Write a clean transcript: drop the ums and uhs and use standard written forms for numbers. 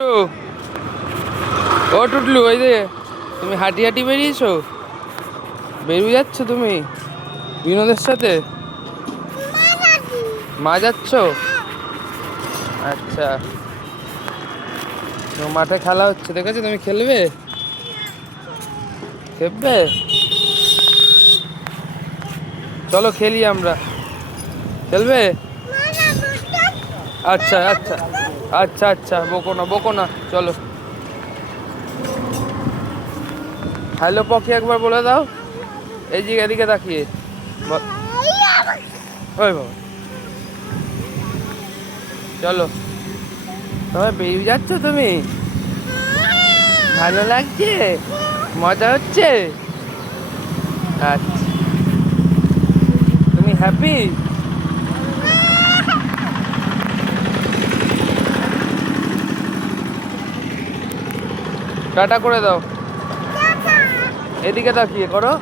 ও ও টুটলু, ওই যে তুমি হাঁটি হাঁটি বেরিয়েছো, বেরিয়ে যাচ্ছ তুমি বিনোদের সাথে? মা যাচ্ছ? আচ্ছা, তো মাঠে খেলা হচ্ছে, দেখেছো? তুমি খেলবে? খেলবে? চলো খেলি আমরা। খেলবে? আচ্ছা আচ্ছা আচ্ছা আচ্ছা, বকো না বকো না, চলো। হ্যালো পকি একবার বলে দাও, এই যে এদিকে তাকিয়ে। ওই বাবা, চলো। তোমার বেরিয়ে যাচ্ছ তুমি? ভালো লাগছে? মজা হচ্ছে? আচ্ছা, তুমি হ্যাপি? টাটা করে দাও, এদিকে তাকিয়ে করো।